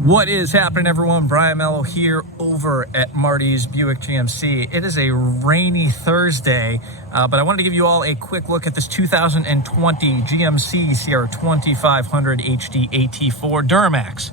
What is happening, everyone? Brian Mello here over at Martys Buick GMC. It is a rainy Thursday, but I wanted to give you all a quick look at this 2020 GMC Sierra 2500HD AT4 Duramax.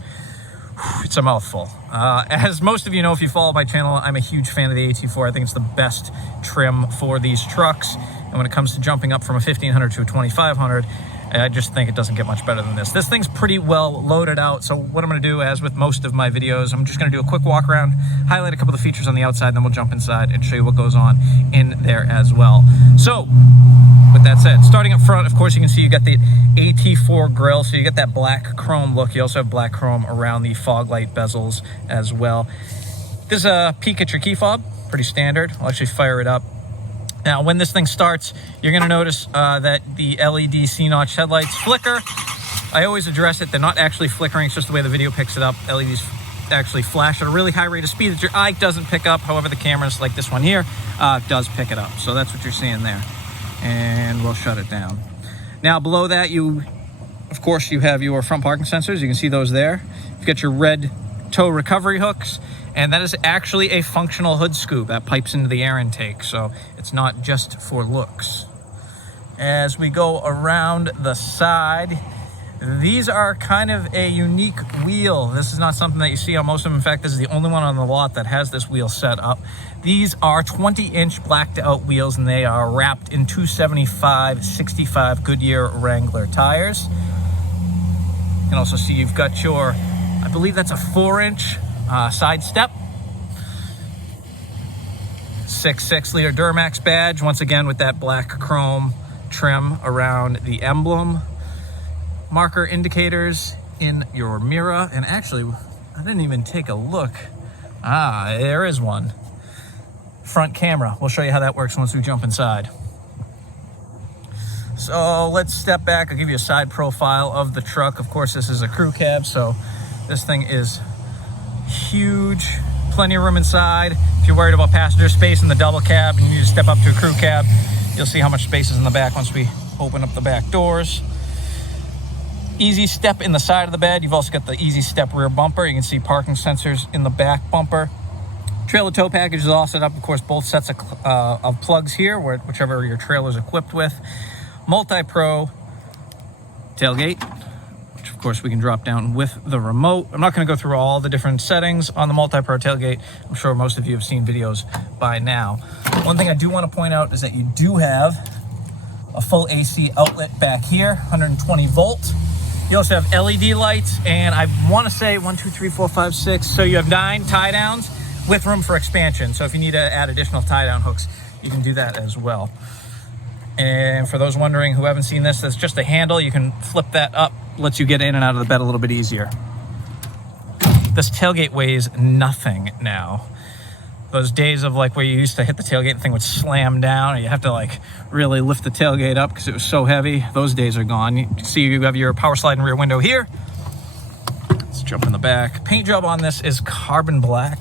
It's a mouthful. As most of you know, if you follow my channel, I'm a huge fan of the AT4. I think it's the best trim for these trucks. And when it comes to jumping up from a 1500 to a 2500, I just think it doesn't get much better than this. This thing's pretty well loaded out, so what I'm going to do, as with most of my videos, I'm just going to do a quick walk around, highlight a couple of the features on the outside, and then we'll jump inside and show you what goes on in there as well. So, with that said, starting up front, of course, you can see you got the AT4 grille, so you get that black chrome look. You also have black chrome around the fog light bezels as well. There's a peek at your key fob, pretty standard. I'll actually fire it up. Now, when this thing starts, you're going to notice that the LED C-notch headlights flicker. I always address it. They're not actually flickering. It's just the way the video picks it up. LEDs actually flash at a really high rate of speed that your eye doesn't pick up. However, the cameras, like this one here, does pick it up. So that's what you're seeing there. And we'll shut it down. Now, below that, of course, you have your front parking sensors. You can see those there. You've got your red tow recovery hooks. And that is actually a functional hood scoop that pipes into the air intake, so it's not just for looks. As we go around the side, these are kind of a unique wheel. This is not something that you see on most of them. In fact, this is the only one on the lot that has this wheel set up. These are 20-inch blacked out wheels, and they are wrapped in 275/65 Goodyear Wrangler tires. You can also see you've got your, I believe that's a 4-inch side step, 6.6 liter Duramax badge, once again with that black chrome trim around the emblem. Marker indicators in your mirror, and actually, I didn't even take a look. There is one. Front camera. We'll show you how that works once we jump inside. So let's step back. I'll give you a side profile of the truck. Of course, this is a crew cab, so this thing is huge, plenty of room inside. If you're worried about passenger space in the double cab and you need to step up to a crew cab, you'll see how much space is in the back once we open up the back doors. Easy step in the side of the bed. You've also got the easy step rear bumper. You can see parking sensors in the back bumper. Trailer tow package is all set up. Of course, both sets of plugs here, whichever your trailer is equipped with. Multi-Pro tailgate, which of course we can drop down with the remote. I'm not going to go through all the different settings on the Multi-Pro tailgate. I'm sure most of you have seen videos by now. One thing I do want to point out is that you do have a full AC outlet back here, 120 volt. You also have LED lights, and I want to say 1, 2, 3, 4, 5, 6. So you have 9 tie downs with room for expansion. So if you need to add additional tie down hooks, you can do that as well. And for those wondering who haven't seen this, that's just a handle. You can flip that up, lets you get in and out of the bed a little bit easier. This tailgate weighs nothing now. Those days of like where you used to hit the tailgate and the thing would slam down, and you have to like really lift the tailgate up because it was so heavy, those days are gone. You see you have your power sliding rear window here. Let's jump in the back. Paint job on this is carbon black.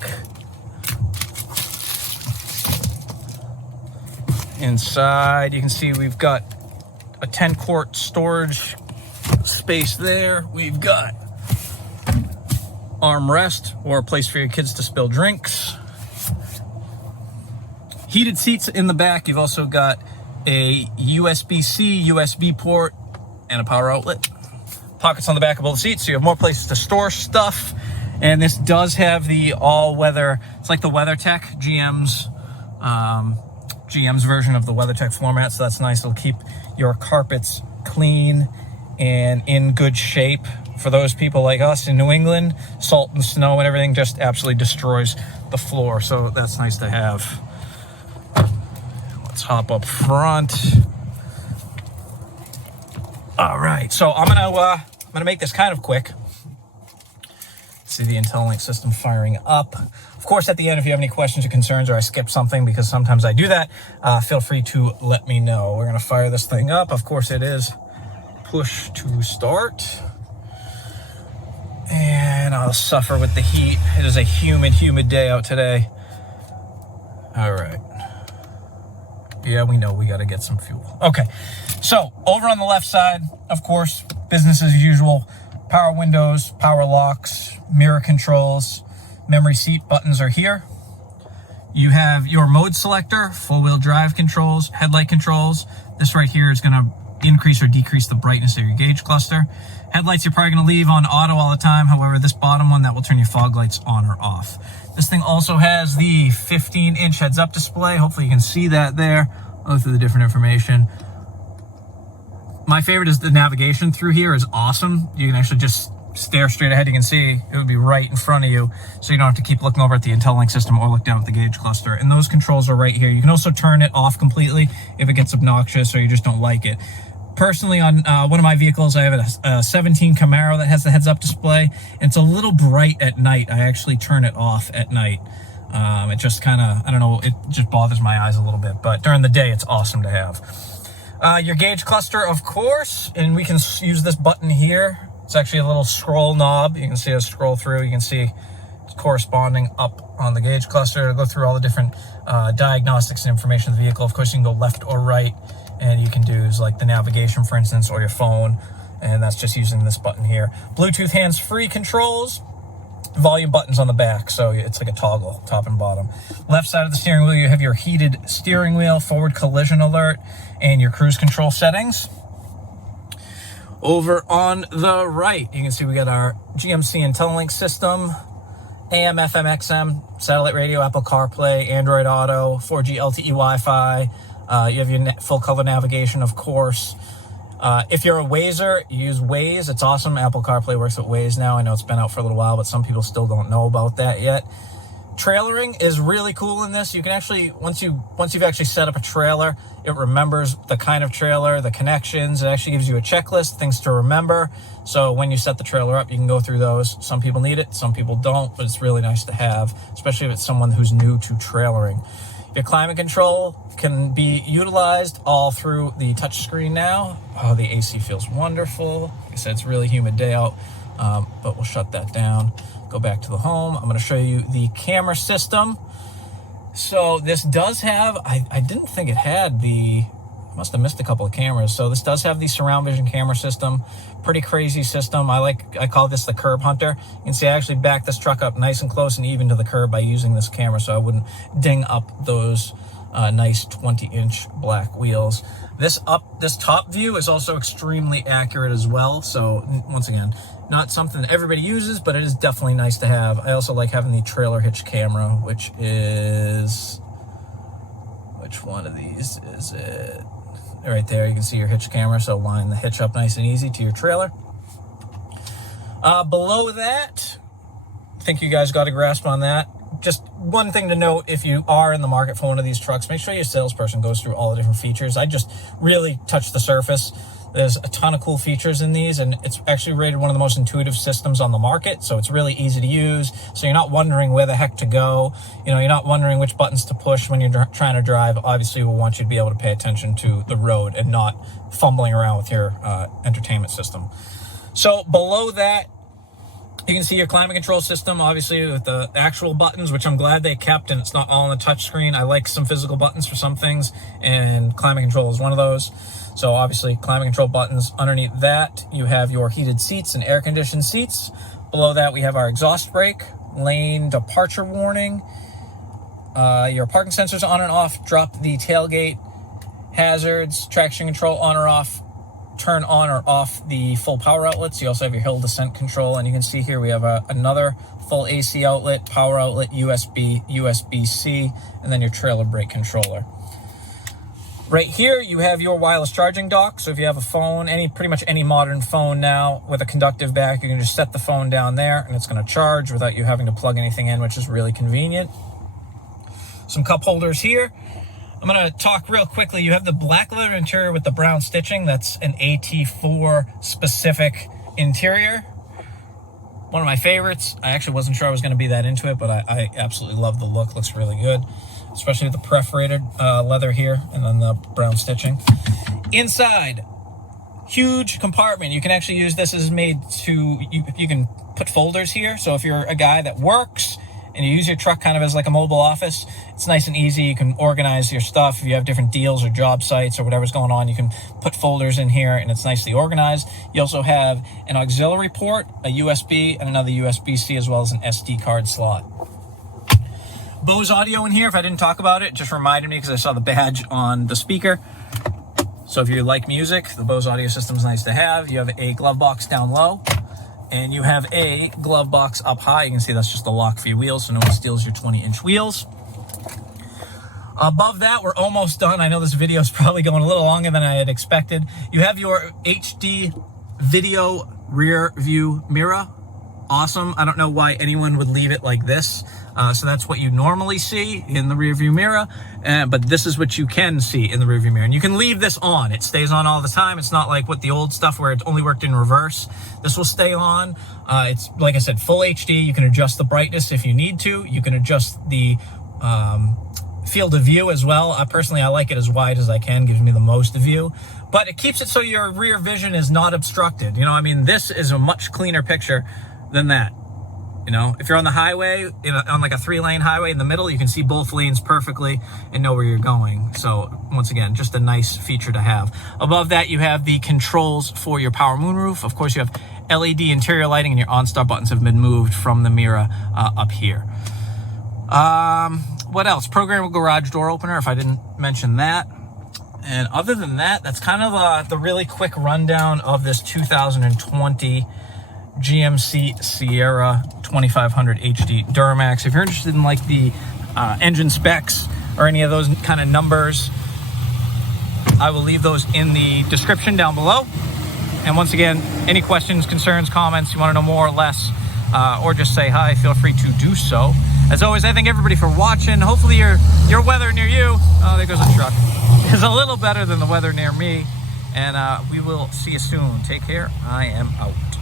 Inside, you can see we've got a 10-quart storage space there. We've got armrest or a place for your kids to spill drinks. Heated seats in the back. You've also got a USB-C, USB port, and a power outlet. Pockets on the back of both seats, so you have more places to store stuff. And this does have the all-weather, it's like the WeatherTech, GM's version of the WeatherTech floor mat, so that's nice. It'll keep your carpets clean and in good shape. For those people like us in New England, salt and snow and everything just absolutely destroys the floor, so that's nice to have. Let's hop up front. All right, so I'm gonna make this kind of quick. See the IntelliLink system firing up. Of course, at the end, if you have any questions or concerns or I skip something, because sometimes I do that, feel free to let me know. We're going to fire this thing up. Of course, it is push to start. And I'll suffer with the heat. It is a humid day out today. All right. Yeah, we know we got to get some fuel. Okay, so over on the left side, of course, business as usual. Power windows, power locks, mirror controls, memory seat buttons are here. You have your mode selector, full-wheel drive controls, headlight controls. This right here is going to increase or decrease the brightness of your gauge cluster. Headlights you're probably going to leave on auto all the time. However, this bottom one, that will turn your fog lights on or off. This thing also has the 15-inch heads-up display. Hopefully you can see that there. I'll go through the different information. My favorite is the navigation through here is awesome. You can actually just stare straight ahead. You can see it would be right in front of you, so you don't have to keep looking over at the Intelligent system or look down at the gauge cluster. And those controls are right here. You can also turn it off completely if it gets obnoxious or you just don't like it. Personally, on one of my vehicles, I have a 17 Camaro that has the heads-up display. And it's a little bright at night. I actually turn it off at night. It just kind of, I don't know, it just bothers my eyes a little bit. But during the day, it's awesome to have. Your gauge cluster, of course, and we can use this button here. It's actually a little scroll knob. You can see us scroll through. You can see it's corresponding up on the gauge cluster. Go through all the different diagnostics and information of the vehicle. Of course, you can go left or right, and you can do like the navigation, for instance, or your phone, and that's just using this button here. Bluetooth hands-free controls, volume buttons on the back, so it's like a toggle, top and bottom. Left side of the steering wheel, you have your heated steering wheel, forward collision alert, and your cruise control settings. Over on the right, you can see we got our GMC Intelligent system, AM, FM, XM, satellite radio, Apple CarPlay, Android Auto, 4G LTE Wi-Fi. You have your full color navigation, of course. If you're a Wazer, you use Waze. It's awesome. Apple CarPlay works with Waze now. I know it's been out for a little while, but some people still don't know about that yet. Trailering is really cool in this. You can actually, once you've actually set up a trailer, it remembers the kind of trailer, the connections. It actually gives you a checklist, things to remember. So when you set the trailer up, you can go through those. Some people need it, some people don't, but it's really nice to have, especially if it's someone who's new to trailering. Your climate control can be utilized all through the touch screen now. Oh, the AC feels wonderful. Like I said, it's a really humid day out, but we'll shut that down. Go back to the home. I'm going to show you the camera system. So this does have, I didn't think it had the, must have missed a couple of cameras. So this does have the surround vision camera system. Pretty crazy system. I call this the curb hunter. You can see I actually backed this truck up nice and close and even to the curb by using this camera, so I wouldn't ding up those nice 20-inch black wheels. This top view is also extremely accurate as well. So once again, not something that everybody uses, but it is definitely nice to have. I also like having the trailer hitch camera, which is, which one of these is it? Right there, you can see your hitch camera, so line the hitch up nice and easy to your trailer. Below that, I think you guys got a grasp on that. Just one thing to note, if you are in the market for one of these trucks, make sure your salesperson goes through all the different features. I just really touched the surface. There's a ton of cool features in these, and it's actually rated one of the most intuitive systems on the market, so it's really easy to use. So you're not wondering where the heck to go. You know, you're not wondering which buttons to push when you're trying to drive. Obviously, we want you to be able to pay attention to the road and not fumbling around with your entertainment system. So below that, you can see your climate control system, obviously with the actual buttons, which I'm glad they kept, and it's not all on the touch screen. I like some physical buttons for some things, and climate control is one of those. So obviously climate control buttons. Underneath that, you have your heated seats and air conditioned seats. Below that, we have our exhaust brake, lane departure warning, your parking sensors on and off, drop the tailgate, hazards, traction control on or off, turn on or off the full power outlets. You also have your hill descent control, and you can see here we have another full AC outlet, power outlet, USB, USB-C, and then your trailer brake controller. Right here, you have your wireless charging dock. So if you have a phone, pretty much any modern phone now with a conductive back, you can just set the phone down there and it's going to charge without you having to plug anything in, which is really convenient. Some cup holders here. I'm going to talk real quickly. You have the black leather interior with the brown stitching. That's an AT4 specific interior. One of my favorites. I actually wasn't sure I was going to be that into it, but I absolutely love the look. Looks really good, especially with the perforated leather here and then the brown stitching. Inside, huge compartment. You can actually use this as made to, you can put folders here. So if you're a guy that works and you use your truck kind of as like a mobile office, it's nice and easy. You can organize your stuff. If you have different deals or job sites or whatever's going on, you can put folders in here, and it's nicely organized. You also have an auxiliary port, a USB, and another USB-C, as well as an SD card slot. Bose audio in here, if I didn't talk about it, just reminded me because I saw the badge on the speaker. So if you like music, the Bose audio system is nice to have. You have a glove box down low, and you have a glove box up high. You can see that's just the lock for your wheels, so no one steals your 20-inch wheels. Above that, we're almost done. I know this video is probably going a little longer than I had expected. You have your HD video rear view mirror. Awesome. I don't know why anyone would leave it like this. So that's what you normally see in the rear view mirror, but this is what you can see in the rear view mirror. And you can leave this on. It stays on all the time. It's not like with the old stuff where it only worked in reverse. This will stay on. It's, like I said, full HD. You can adjust the brightness if you need to. You can adjust the field of view as well. Personally, I like it as wide as I can. Gives me the most view. But it keeps it so your rear vision is not obstructed. You know, I mean, this is a much cleaner picture than that. You know, if you're on the highway, on like a 3-lane highway in the middle, you can see both lanes perfectly and know where you're going. So once again, just a nice feature to have. Above that, you have the controls for your power moonroof. Of course, you have LED interior lighting, and your OnStar buttons have been moved from the mirror up here. What else? Programmable garage door opener, if I didn't mention that. And other than that, that's kind of the really quick rundown of this 2020 GMC Sierra 2500 HD Duramax. If you're interested in like the engine specs or any of those kind of numbers, I will leave those in the description down below. And once again, any questions, concerns, comments, you want to know more or less, or just say hi, feel free to do so. As always, I thank everybody for watching. Hopefully your weather near you, oh, there goes a truck, is a little better than the weather near me. And we will see you soon. Take care. I am out.